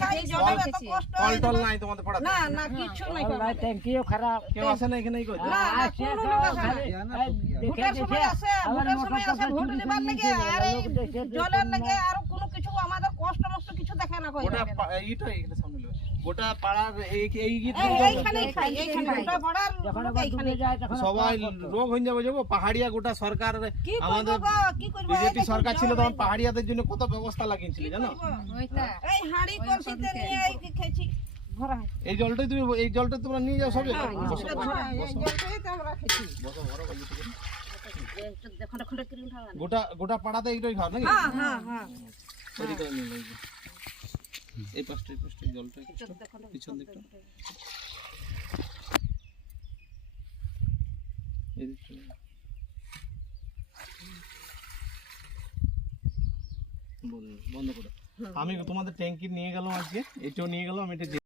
খাই জলের এত কষ্ট কল টল নাই তোমাদের পড়াতে? না না কিছু নাই বাবা। ট্যাঙ্কিও খারাপ। কেউ আসে না এখানেই কই? না না কোনো লোক আসে না। ভোটের সময় আসে, ভোটের সময় আসে ভোট নেবার লাগে আর এই জলের লাগে আর কোনো কিছু আমাদের কষ্ট মষ্ট কিছু দেখে না কই। গোটা এইটা এখানে সামনে লও। গোটা পাড়ার এই এইখানেই খাই, এইখানে গোটা পড়ার লোক এইখানে যায় তখন সবাই রোগ হয়ে যাবে যাবো। পাহাড়িয়া গোটা সরকার কি করব আমাদের গো, কি করব? বিজেপি সরকার ছিল তখন পাহাড়িয়াদের জন্য কত ব্যবস্থা লাগিয়েছিল জানো? এই হাঁড়ি কলসিতে নিয়ে এই খেয়েছি ভরা। এই জলটা তোমরা নিয়ে যাও সবে। এটা ধরা, এই জলটাই তো আমরা খেয়েছি। দেখো খন্ড করে উঠাও না। গোটা পাড়াতে এইটাই খাও নাকি? হ্যাঁ হ্যাঁ হ্যাঁ। এদিকে নিয়ে লাগবে। এই পাশটা জলটা পিছন দিকটা এদিকটা বন্ধ করো। আমি তোমাদের ট্যাঙ্কি নিয়ে গেলাম আজকে, এটাও নিয়ে গেলাম, এটা